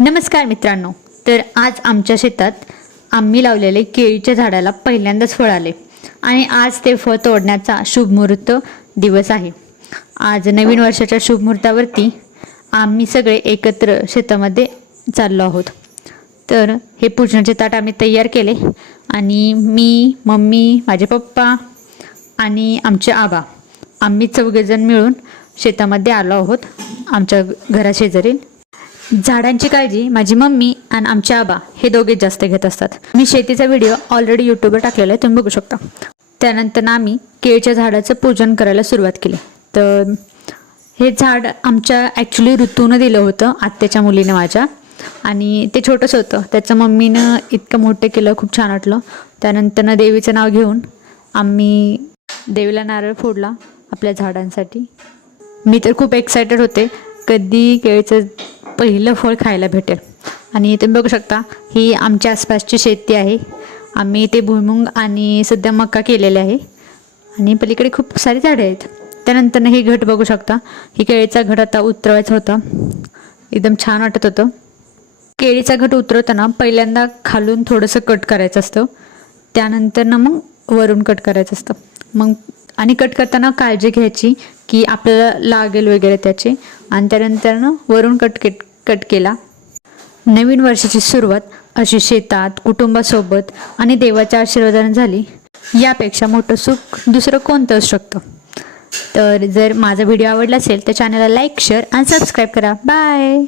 नमस्कार मित्रांनो, तर आज आमच्या शेतात आम्ही लावलेले केळीच्या झाडाला पहिल्यांदाच फळ आले आणि आज ते फळ तोडण्याचा शुभमुहूर्त दिवस आहे। आज नवीन वर्षाच्या शुभमुहूर्तावरती आम्ही सगळे एकत्र शेतामध्ये चाललो आहोत। तर हे पूजनाचे ताट आम्ही तयार केले आणि मी, मम्मी, माझे पप्पा आणि आमचे आबा आम्ही चौघेजण मिळून शेतामध्ये आलो आहोत। आमच्या घराशेजारी झाडांची काळजी माझी मम्मी आणि आमचे आबा हे दोघे जास्त घेत असतात। मी शेतीचा व्हिडिओ ऑलरेडी यूट्यूबवर टाकलेला आहे, तुम्ही बघू शकता। त्यानंतर आम्ही केळीच्या झाडाचं पूजन करायला सुरुवात केली। तर हे झाड आमच्या ॲक्च्युली ऋतूनं दिलं होतं, आत्याच्या मुलीनं माझ्या, आणि ते छोटंसं होतं। त्याचं मम्मीनं इतकं मोठं केलं, खूप छान वाटलं। त्यानंतर देवीचं नाव घेऊन आम्ही देवीला नारळ फोडला आपल्या झाडांसाठी। मी तर खूप एक्सायटेड होते, कधी केळीचं पहिलं फळ खायला भेटेल। आणि तुम्ही बघू शकता, ही आमच्या आसपासची शेती आहे। आम्ही ते भुईमुग आणि सध्या मका केलेले आहे आणि पलीकडे खूप सारी झाडे आहेत। त्यानंतर हे घट बघू शकता, ही केळीचा घट आता उतरवायचा होता, एकदम छान वाटत होतं। केळीचा घट उतरवताना पहिल्यांदा खालून थोडंसं कट करायचं असतं, त्यानंतर मग वरून कट करायचं असतं। मग आणि कट करताना काळजी घ्यायची की आपल्याला लागेल वगैरे त्याचे, आणि त्यानंतर वरून कट केला। नवीन वर्षाची सुरुवात अशी शेतात, कुटुंबासोबत आणि देवाच्या आशीर्वादाने झाली, यापेक्षा मोठं सुख दुसरं कोणतं असू शकतं। तर जर माझा व्हिडिओ आवडला असेल तर चॅनलला लाईक, शेअर आणि सबस्क्राईब करा। बाय।